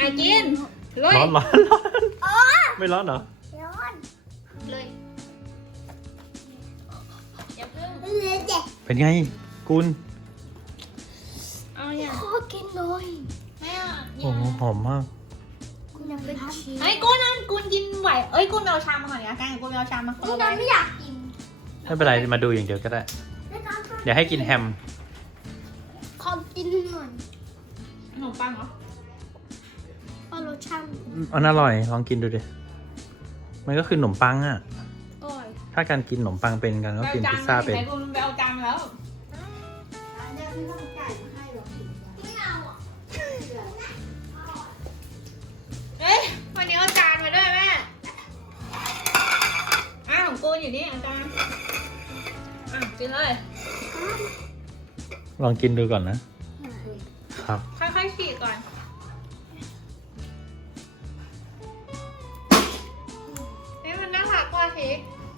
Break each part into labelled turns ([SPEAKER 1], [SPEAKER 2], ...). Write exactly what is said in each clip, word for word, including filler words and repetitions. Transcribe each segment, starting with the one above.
[SPEAKER 1] กินเลย
[SPEAKER 2] ร้อนร้อนร้อนไม่ร้อนเหรอ
[SPEAKER 3] ร้อน
[SPEAKER 1] เลยอย่าเพิ่ง
[SPEAKER 3] เลยเด็ก
[SPEAKER 2] เป็นไงกุล
[SPEAKER 1] เอาอย่า
[SPEAKER 3] ขอกินหน่อย
[SPEAKER 1] ไม่อ่ะ
[SPEAKER 2] โอ้โหหอมมาก
[SPEAKER 3] คุณยังเป็นชีส
[SPEAKER 1] เฮ้ยกูนั่นกูกินไหวเอ้ยกูเอาชามมาก่อนนะกันกูเอาชามมาคน
[SPEAKER 3] คุณ
[SPEAKER 1] ละ
[SPEAKER 3] ยังไม่อยากกิน
[SPEAKER 2] ไม่เป็นไรมาดูอย่างเดียวก็ได้ เดี๋ยวให้กินแฮม
[SPEAKER 3] ขอกินหน่อย
[SPEAKER 1] ขนมปังเหรอ
[SPEAKER 3] เอารสชาติ
[SPEAKER 2] อันอร่อยลองกินดูดิมันก็คือขนมปังอ่ะ
[SPEAKER 1] อร่อย
[SPEAKER 2] ถ้าการกินขนมปังเป็นกันก็กินพิซซ่าเป็น
[SPEAKER 1] ไหนกูไปเอาจานแล้ว
[SPEAKER 3] ไม่เอาอ่ะ
[SPEAKER 1] เอ้ยวันนี้เอาจานมาด้วยแม่อ้าวของกูอยู่นี่อาจารย์อ่ะกินเลย
[SPEAKER 2] ลองกินดูก่อนนะ ครับ
[SPEAKER 1] ค่อยๆฉีกก่อนนี่มันน่ารักกว่าที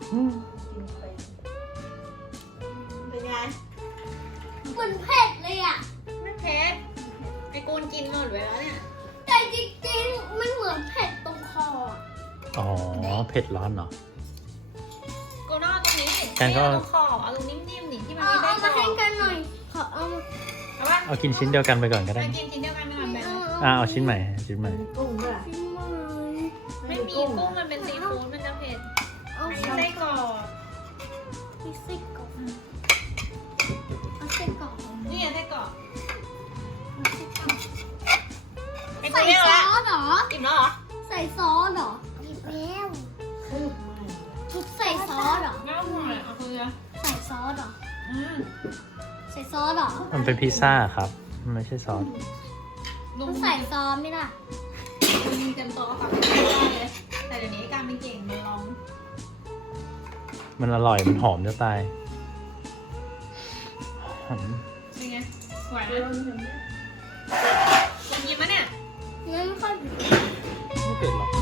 [SPEAKER 1] เป็นไง
[SPEAKER 3] เหมือนเผ็ดเลยอ่ะ
[SPEAKER 1] ไม่เผ็ดไอ้กูนกินหมดไปแล้วเนี่ย
[SPEAKER 3] แต่จริงๆมันเหมือนเผ็ดตรงคออะ
[SPEAKER 2] อ๋อเผ็ดร้อนเหรอ
[SPEAKER 1] กูนอกตรงนี้
[SPEAKER 2] กันก็
[SPEAKER 1] เอาตรงขอบเอาตรงนิ่มๆนี่ที่มัน
[SPEAKER 3] เอา
[SPEAKER 1] ไม่ได้
[SPEAKER 3] เอา
[SPEAKER 1] กร
[SPEAKER 3] มา
[SPEAKER 1] อบ
[SPEAKER 3] ให้กันหน่อยขอเอามา
[SPEAKER 1] เอาปะ
[SPEAKER 2] เอากินชิ้นเดียวกันไปก่อนก็ได้
[SPEAKER 1] มากินชิ้นเดียวกันไปก่อนแบบ
[SPEAKER 2] อ่าเอาชิ้นใหม่ชิ้นใหม่
[SPEAKER 4] กุ้งด้วย
[SPEAKER 3] ชิ้นหน่อย
[SPEAKER 1] ไม่มีกุ้งมันเป็นซีฟู้ดมันจะเผ็ด
[SPEAKER 3] เอา
[SPEAKER 1] ไอ้
[SPEAKER 3] ไส้
[SPEAKER 1] ไส้กรอก
[SPEAKER 3] ไส้กรอกเอาไส้กรอก
[SPEAKER 1] นี่ไงไส้กรอกไอ้กู
[SPEAKER 3] ใส่
[SPEAKER 1] ไม่เอา
[SPEAKER 3] ซ
[SPEAKER 1] ละ
[SPEAKER 3] อสเหรอ
[SPEAKER 1] อิ่มแล้วเหรอ
[SPEAKER 3] ใส่ซอสเหรอหยิบแล้ว
[SPEAKER 4] คืบไม่
[SPEAKER 3] ชุดใส่ซอสเหรอ
[SPEAKER 1] ง่ายหมดเลยเอาคือ
[SPEAKER 3] ใส่ซอสเหรอ
[SPEAKER 1] อืม
[SPEAKER 3] ใส่ซอสเหรอ
[SPEAKER 2] มันเป็นพิซซ่าครับมันไม่ใช่ซอส
[SPEAKER 1] ลุ
[SPEAKER 3] ต้อง งใส่ซอสไหมล่ะ
[SPEAKER 1] ลุงเต็มโต๊ะค่ะไม่ได้เลยแต่เดี๋ยวนี้การเป็นเก่งเลยลอง
[SPEAKER 2] มันอร่อยมันหอมจะตายหอม
[SPEAKER 1] เป็นไงไหวไหมคุณกินมะเนี่ย
[SPEAKER 3] ไม่ค่อย
[SPEAKER 2] ไม่เผ็ดหรอก